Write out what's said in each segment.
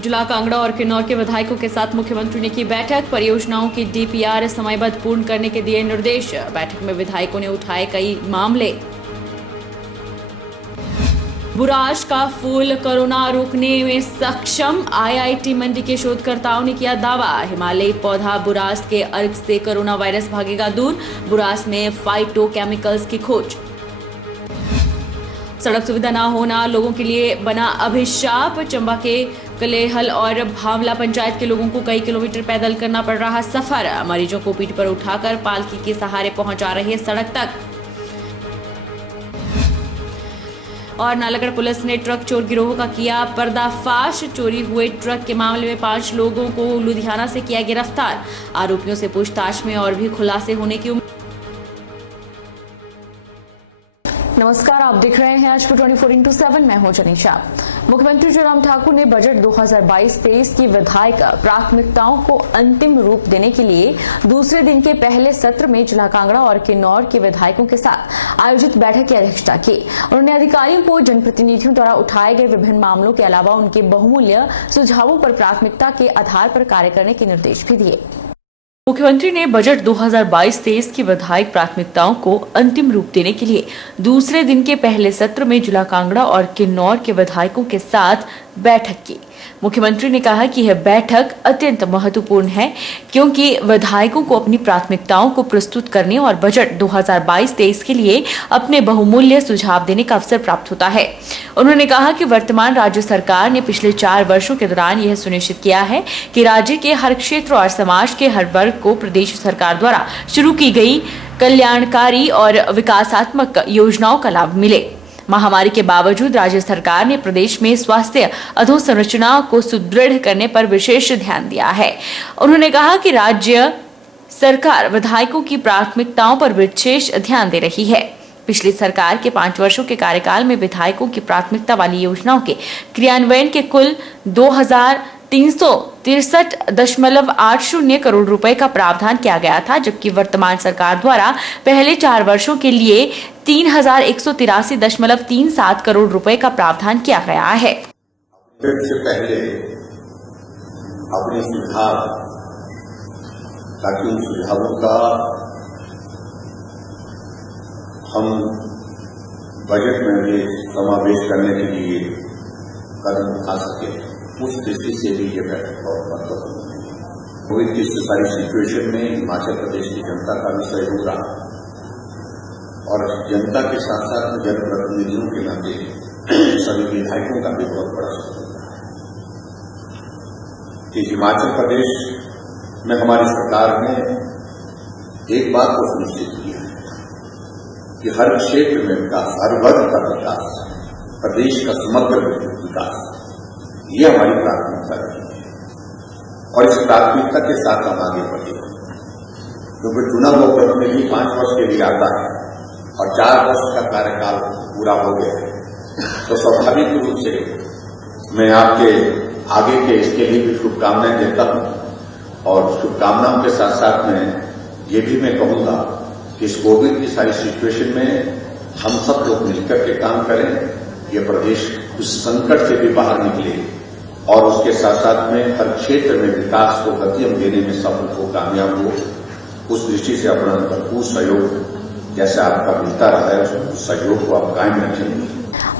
जिला कांगड़ा और किन्नौर के विधायकों के साथ मुख्यमंत्री ने की बैठक। परियोजनाओं की डीपीआर समयबद्ध पूर्ण करने के दिए निर्देश। बैठक में विधायकों ने उठाए कई मामले। बुराश का फूल कोरोना रोकने में सक्षम, आईआईटी मंडी के शोधकर्ताओं ने किया दावा। हिमालयी पौधा बुरास के अर्क से कोरोना वायरस भागेगा दूर। बुरास में फाइटोकेमिकल्स की खोज। सड़क सुविधा न होना लोगों के लिए बना अभिशाप। चंबा के कलेहल और भावला पंचायत के लोगों को कई किलोमीटर पैदल करना पड़ रहा सफर। मरीजों को पीठ पर उठाकर पालकी के सहारे पहुंचा रहे सड़क तक। और नालागढ़ पुलिस ने ट्रक चोर गिरोह का किया पर्दाफाश। चोरी हुए ट्रक के मामले में 5 लोगों को लुधियाना से किया गिरफ्तार। आरोपियों से पूछताछ में और भी खुलासे होने की उम्मीद। नमस्कार, आप देख रहे हैं आज 24x7। मैं हूं जनीशा। मुख्यमंत्री जयराम ठाकुर ने बजट 2022-23 की विधायक प्राथमिकताओं को अंतिम रूप देने के लिए दूसरे दिन के पहले सत्र में जिला कांगड़ा और किन्नौर के विधायकों के साथ आयोजित बैठक की अध्यक्षता की। उन्होंने अधिकारियों को जनप्रतिनिधियों द्वारा उठाए गए विभिन्न मामलों के अलावा उनके बहुमूल्य सुझावों पर प्राथमिकता के आधार पर कार्य करने के निर्देश भी दिए। मुख्यमंत्री ने बजट 2022-23 की विधायक प्राथमिकताओं को अंतिम रूप देने के लिए दूसरे दिन के पहले सत्र में जिला कांगड़ा और किन्नौर के विधायकों के साथ बैठक की। मुख्यमंत्री ने कहा कि यह बैठक अत्यंत महत्वपूर्ण है क्योंकि विधायकों को अपनी प्राथमिकताओं को प्रस्तुत करने और बजट 2022-23 के लिए अपने बहुमूल्य सुझाव देने का अवसर प्राप्त होता है। उन्होंने कहा कि वर्तमान राज्य सरकार ने पिछले 4 वर्षों के दौरान यह सुनिश्चित किया है कि राज्य के हर क्षेत्र और समाज के हर वर्ग को प्रदेश सरकार द्वारा शुरू की गई कल्याणकारी और विकासात्मक योजनाओं का लाभ मिले। महामारी के बावजूद राज्य सरकार ने प्रदेश में स्वास्थ्य अधोसंरचना को सुदृढ़ करने पर विशेष ध्यान दिया है। उन्होंने कहा कि राज्य सरकार विधायकों की प्राथमिकताओं पर विशेष ध्यान दे रही है। पिछली सरकार के 5 वर्षों के कार्यकाल में विधायकों की प्राथमिकता वाली योजनाओं के क्रियान्वयन के कुल 2363.80 करोड़ रुपए का प्रावधान किया गया था, जबकि वर्तमान सरकार द्वारा पहले 4 वर्षों के लिए 3183.37 करोड़ रुपए का प्रावधान किया गया है। से पहले अपने सुझाव, ताकि उन सुझावों का हम बजट में भी समावेश करने के लिए कदम उठा सके, उस दृष्टि से भी ये बैठक बहुत महत्वपूर्ण है। कोविड की सारी सिचुएशन में हिमाचल प्रदेश की जनता का भी सहयोग रहा और जनता के साथ साथ जनप्रतिनिधियों के नाते सभी विधायकों का भी बहुत बड़ा सहयोग रहा है कि हिमाचल प्रदेश में हमारी सरकार ने एक बात को सुनिश्चित किया है कि हर क्षेत्र में विकास, हर वर्ग का विकास, प्रदेश का समग्र विकास, ये हमारी प्राथमिकता रही है और इस प्राथमिकता के साथ हम आगे बढ़े। क्योंकि चुनाव हुआ प्रतिनिधि 5 वर्ष के लिए आता है और 4 वर्ष का कार्यकाल पूरा हो गया है, तो स्वाभाविक रूप से मैं आपके आगे के इसके लिए भी शुभकामनाएं देता हूं और शुभकामनाओं के साथ साथ में ये भी मैं कहूंगा कि इस कोविड की सारी सिचुएशन में हम सब लोग मिलकर के काम करें, ये प्रदेश उस संकट से भी बाहर निकले और उसके साथ साथ में हर क्षेत्र में विकास को गति देने में सफल हो, कामयाब हो। उस दृष्टि से अपना भरपूर सहयोग जैसे आपका मिलता रहा है, उस सहयोग को आप कायम रखेंगे।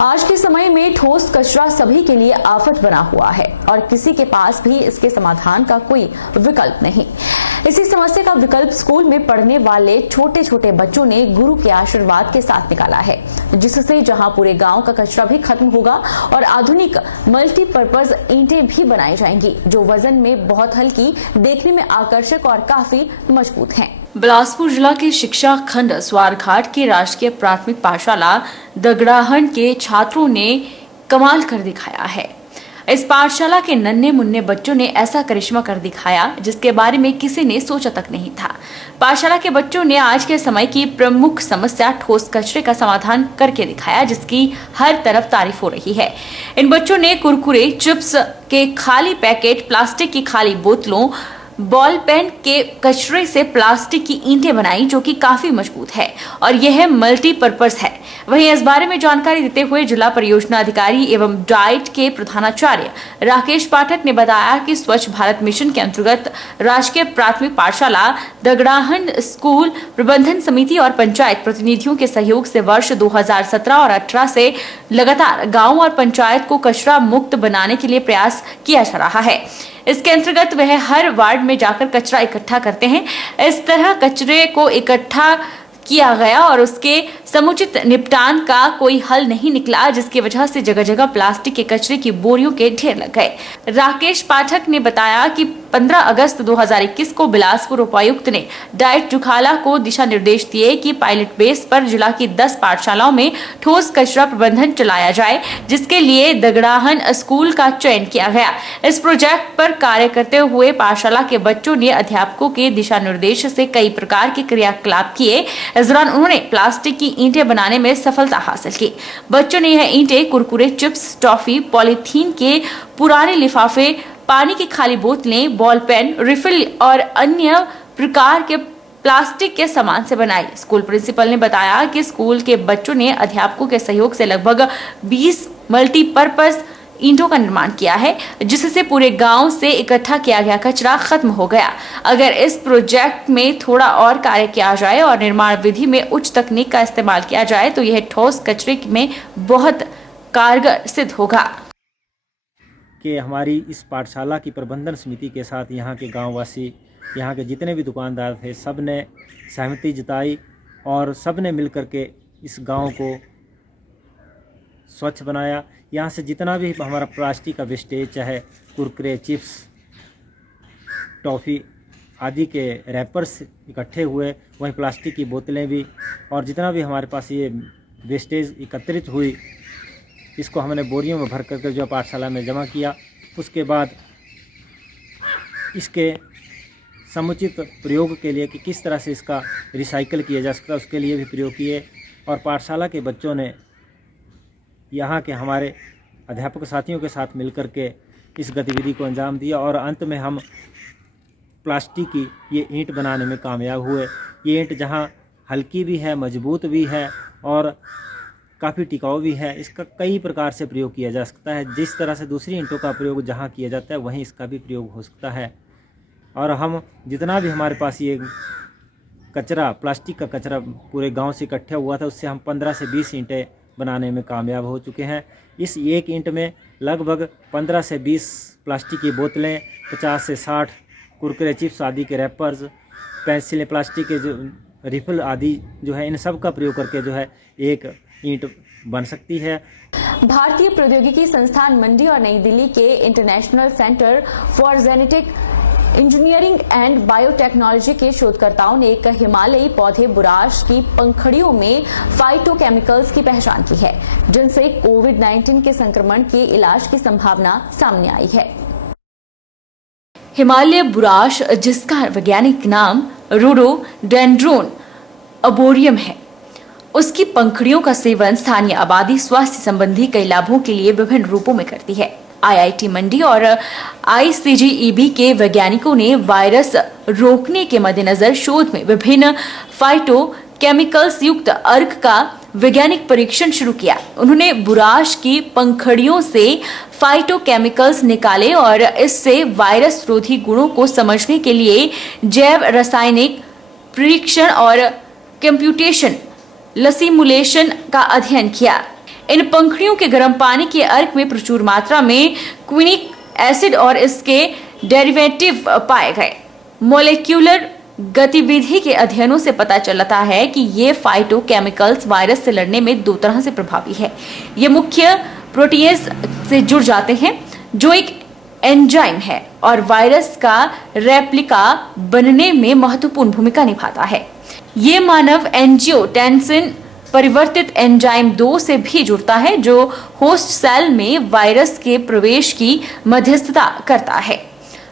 आज के समय में ठोस कचरा सभी के लिए आफत बना हुआ है और किसी के पास भी इसके समाधान का कोई विकल्प नहीं। इसी समस्या का विकल्प स्कूल में पढ़ने वाले छोटे छोटे बच्चों ने गुरु के आशीर्वाद के साथ निकाला है, जिससे जहां पूरे गांव का कचरा भी खत्म होगा और आधुनिक मल्टीपर्पज ईंटें भी बनाई जाएंगी, जो वजन में बहुत हल्की, देखने में आकर्षक और काफी मजबूत हैं। बिलासपुर जिला के शिक्षा खंड स्वारघाट की राजकीय प्राथमिक पाठशाला दगड़ाहन के छात्रों ने कमाल कर दिखाया है। इस पाठशाला के नन्हे मुन्ने बच्चों ने ऐसा करिश्मा कर दिखाया जिसके बारे में किसी ने सोचा तक नहीं था। पाठशाला के बच्चों ने आज के समय की प्रमुख समस्या ठोस कचरे का समाधान करके दिखाया, जिसकी हर तरफ तारीफ हो रही है। इन बच्चों ने कुरकुरे, चिप्स के खाली पैकेट, प्लास्टिक की खाली बोतलों, बॉल पेन के कचरे से प्लास्टिक की ईंटें बनाई जो कि काफी मजबूत है और यह मल्टीपर्पज है। वहीं इस बारे में जानकारी देते हुए जिला परियोजना अधिकारी एवं डाइट के प्रधानाचार्य राकेश पाठक ने बताया कि स्वच्छ भारत मिशन के अंतर्गत राजकीय प्राथमिक पाठशाला दगड़ाहन स्कूल प्रबंधन समिति और पंचायत प्रतिनिधियों के सहयोग से वर्ष 2017 और 18 से लगातार गांव और पंचायत को कचरा मुक्त बनाने के लिए प्रयास किया जा रहा है। इसके अंतर्गत वह हर वार्ड में जाकर कचरा इकट्ठा करते हैं। इस तरह कचरे को इकट्ठा किया गया और उसके समुचित निपटान का कोई हल नहीं निकला, जिसकी वजह से जगह जगह प्लास्टिक के कचरे की बोरियों के ढेर लग गए। राकेश पाठक ने बताया कि 15 अगस्त 2021 को बिलासपुर उपायुक्त ने डाइट जुखाला को दिशा निर्देश दिए कि पायलट बेस पर जिला की 10 पाठशालाओं में ठोस कचरा प्रबंधन चलाया जाए, जिसके लिए दगड़ाहन स्कूल का चयन किया गया। इस प्रोजेक्ट पर कार्य करते हुए पाठशाला के बच्चों ने अध्यापकों के दिशा निर्देश से कई प्रकार के क्रियाकलाप किए। इस दौरान उन्होंने प्लास्टिक की ईंटें बनाने में सफलता हासिल की। बच्चों ने यह ईंटें कुरकुरे, चिप्स, टॉफी, पॉलीथीन के पुराने लिफाफे, पानी की खाली बोतलें, बॉल पेन, रिफिल और अन्य प्रकार के प्लास्टिक के सामान से बनाई। स्कूल प्रिंसिपल ने बताया कि स्कूल के बच्चों ने अध्यापकों के सहयोग से लगभग 20 मल्टीपर्पज ईंटों का निर्माण किया है, जिससे पूरे गांव से इकट्ठा किया गया कचरा खत्म हो गया। अगर इस प्रोजेक्ट में थोड़ा और कार्य किया जाए और निर्माण विधि में उच्च तकनीक का इस्तेमाल किया जाए तो यह ठोस कचरे में बहुत कारगर सिद्ध होगा। कि हमारी इस पाठशाला की प्रबंधन समिति के साथ यहाँ के गांववासी, यहाँ के जितने भी दुकानदार थे, सब ने सहमति जताई और सब ने मिल कर के इस गांव को स्वच्छ बनाया। यहाँ से जितना भी हमारा प्लास्टिक का वेस्टेज, चाहे कुरकुरे, चिप्स, टॉफ़ी आदि के रैपर्स इकट्ठे हुए, वहीं प्लास्टिक की बोतलें भी, और जितना भी हमारे पास ये वेस्टेज एकत्रित हुई, इसको हमने बोरियों में भर करके जो पाठशाला में जमा किया। उसके बाद इसके समुचित प्रयोग के लिए कि किस तरह से इसका रिसाइकल किया जा सकता है, उसके लिए भी प्रयोग किए। और पाठशाला के बच्चों ने यहाँ के हमारे अध्यापक साथियों के साथ मिलकर के इस गतिविधि को अंजाम दिया और अंत में हम प्लास्टिक की ये ईंट बनाने में कामयाब हुए। ये ईंट जहाँ हल्की भी है, मजबूत भी है और काफ़ी टिकाऊ भी है। इसका कई प्रकार से प्रयोग किया जा सकता है। जिस तरह से दूसरी ईंटों का प्रयोग जहाँ किया जाता है, वहीं इसका भी प्रयोग हो सकता है। और हम जितना भी हमारे पास ये कचरा, प्लास्टिक का कचरा पूरे गांव से इकट्ठा हुआ था, उससे हम 15 से 20 ईंटें बनाने में कामयाब हो चुके हैं। इस एक ईंट में लगभग 15 से 20 प्लास्टिक की बोतलें, 50 से 60 कुरकुरे, चिप्स आदि के रैपर्स, पेंसिलें, प्लास्टिक के जो रिफिल आदि जो है, इन सब का प्रयोग करके जो है एक ईंट बन सकती है। भारतीय प्रौद्योगिकी संस्थान मंडी और नई दिल्ली के international centre for genetic engineering and biotechnology के शोधकर्ताओं ने एक हिमालयी पौधे बुराश की पंखड़ियों में फाइटोकेमिकल्स की पहचान की है, जिनसे कोविड-19 के संक्रमण के इलाज की संभावना सामने आई है। हिमालय बुराश, जिसका वैज्ञानिक नाम रोडोडेंड्रोन अर्बोरियम है, उसकी पंखड़ियों का सेवन स्थानीय आबादी स्वास्थ्य संबंधी कई लाभों के लिए विभिन्न रूपों में करती है। IIT मंडी और ICGEB के वैज्ञानिकों ने वायरस रोकने के मद्देनजर शोध में विभिन्न फाइटोकेमिकल्स युक्त अर्क का वैज्ञानिक परीक्षण शुरू किया। उन्होंने बुराश की पंखड़ियों से फाइटोकेमिकल्स निकाले और इससे वायरस रोधी गुणों को समझने के लिए जैव रासायनिक परीक्षण और कंप्यूटेशन सिमुलेशन का अध्ययन किया। इन पंखड़ियों के गर्म पानी के अर्क में प्रचुर मात्रा में क्विनिक एसिड और इसके डेरिवेटिव पाए गए। मॉलिक्यूलर गतिविधि के अध्ययनों से पता चलता है कि ये फाइटोकेमिकल्स वायरस से लड़ने में दो तरह से प्रभावी है। ये मुख्य प्रोटीएज से जुड़ जाते हैं, जो एक एंजाइम है और वायरस का रेप्लिका बनने में महत्वपूर्ण भूमिका निभाता है। ये मानव एंजियोटेंसिन परिवर्तित एंजाइम 2 से भी जुड़ता है, जो होस्ट सेल में वायरस के प्रवेश की मध्यस्थता करता है।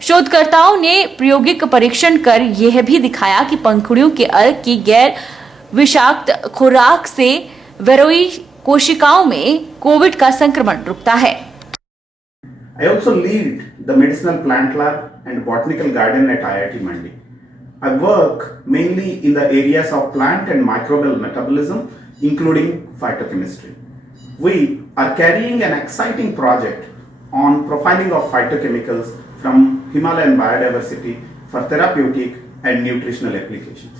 शोधकर्ताओं ने प्रायोगिक परीक्षण कर यह भी दिखाया कि पंखुड़ियों के अर्क की गैर विषाक्त खुराक से वेरोई कोशिकाओं में कोविड का संक्रमण रुकता है। I also lead the medicinal plant lab and Botanical Garden at IIT Mandi. I work mainly in the areas of plant and microbial metabolism, including phytochemistry. We are carrying an exciting project on profiling of phytochemicals from Himalayan biodiversity for therapeutic and nutritional applications.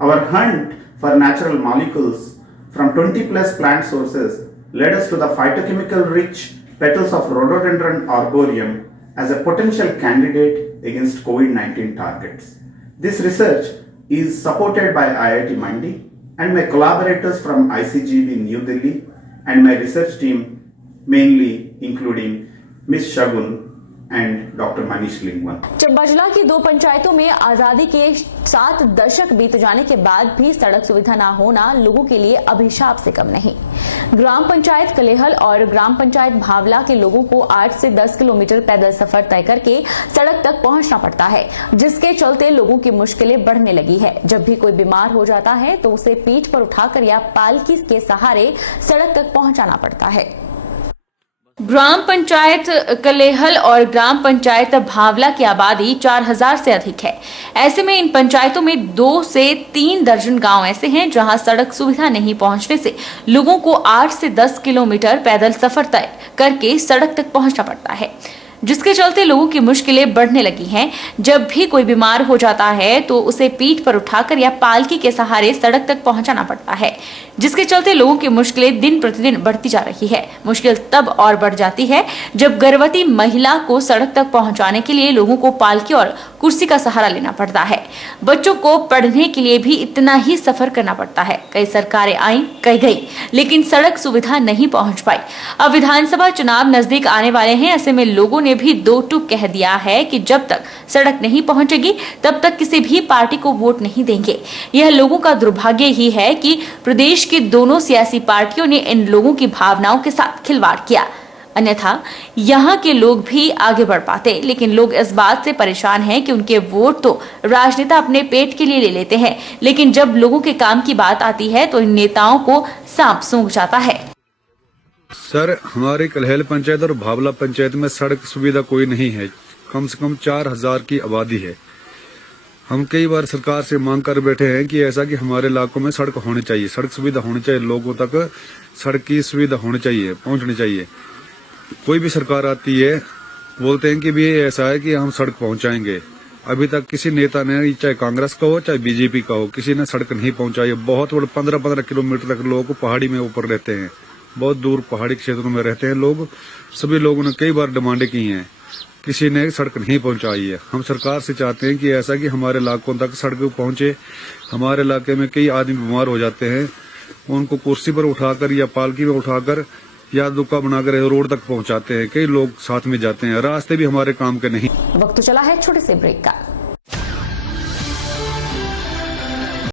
Our hunt for natural molecules from 20 plus plant sources led us to the phytochemical rich petals of Rhododendron arboreum as a potential candidate against COVID-19 targets. This research is supported by IIT Mandi and my collaborators from ICGB New Delhi and my research team, mainly including Ms. Shagun and Dr. Manish Lingwan. Chamba जिला की 2 पंचायतों में आजादी के 7 दशक बीत जाने के बाद भी सड़क सुविधा न होना लोगों के लिए अभिशाप से कम नहीं। ग्राम पंचायत कलेहल और ग्राम पंचायत भावला के लोगों को 8 से 10 किलोमीटर पैदल सफर तय करके सड़क तक पहुंचना पड़ता है, जिसके चलते लोगों की मुश्किलें बढ़ने लगी है। जब भी कोई बीमार हो जाता है तो उसे पीठ पर उठाकर या पालकी के सहारे सड़क तक पहुंचाना पड़ता है। ग्राम पंचायत कलेहल और ग्राम पंचायत भावला की आबादी 4000 से अधिक है। ऐसे में इन पंचायतों में 2 से 3 दर्जन गांव ऐसे हैं जहां सड़क सुविधा नहीं पहुंचने से लोगों को 8 से 10 किलोमीटर पैदल सफर तय करके सड़क तक पहुंचना पड़ता है, जिसके चलते लोगों की मुश्किलें बढ़ने लगी हैं। जब भी कोई बीमार हो जाता है तो उसे पीठ पर उठाकर या पालकी के सहारे सड़क तक पहुंचाना पड़ता है, जिसके चलते लोगों की मुश्किलें दिन प्रतिदिन बढ़ती जा रही है। मुश्किल तब और बढ़ जाती है जब गर्भवती महिला को सड़क तक पहुंचाने के लिए लोगों को पालकी और कुर्सी का सहारा लेना पड़ता है। बच्चों को पढ़ने के लिए भी इतना ही सफर करना पड़ता है। कई सरकारें आई, कई गई, लेकिन सड़क सुविधा नहीं पहुंच पाई। अब विधानसभा चुनाव नजदीक आने वाले हैं, ऐसे में लोगों ने भी 2 टूक कह दिया है कि जब तक सड़क नहीं पहुंचेगी तब तक किसी भी पार्टी को वोट नहीं देंगे। यह लोगों का दुर्भाग्य ही है कि प्रदेश की दोनों सियासी पार्टियों ने इन लोगों की भावनाओं के साथ खिलवाड़ किया, अन्यथा यहाँ के लोग भी आगे बढ़ पाते। लेकिन लोग इस बात से परेशान हैं कि उनके वोट तो राजनेता अपने पेट के लिए ले लेते हैं, लेकिन जब लोगों के काम की बात आती है तो इन नेताओं को सांप सूंघ जाता है। सर, हमारे कलहल पंचायत और भावला पंचायत में सड़क सुविधा कोई नहीं है। कम से कम 4000 की आबादी है। हम कई बार सरकार से मांग कर बैठे हैं कि ऐसा कि हमारे इलाकों में सड़क होनी चाहिए, सड़क सुविधा होनी चाहिए, लोगों तक सड़क की सुविधा होनी चाहिए, पहुंचनी चाहिए। कोई भी सरकार आती है बोलते हैं कि भी ऐसा है कि हम सड़क पहुंचाएंगे। अभी तक किसी नेता ने, चाहे कांग्रेस का हो चाहे बीजेपी का हो, किसी ने सड़क नहीं पहुंचाई। बहुत बड़े 15-15 किलोमीटर तक लोग पहाड़ी में ऊपर रहते हैं, बहुत दूर पहाड़ी क्षेत्रों में रहते हैं लोग। सभी लोगों ने कई बार डिमांडें की हैं, किसी ने सड़क नहीं पहुंचाई है। हम सरकार से चाहते हैं कि ऐसा कि हमारे इलाकों तक सड़क पहुंचे। हमारे इलाके में कई आदमी बीमार हो जाते हैं, उनको कुर्सी पर उठाकर या पालकी में उठाकर या दुक्का बनाकर रोड तक पहुंचाते हैं। कई लोग साथ में जाते हैं, रास्ते भी हमारे काम के नहीं। वक्त चला है छोटे से ब्रेक का।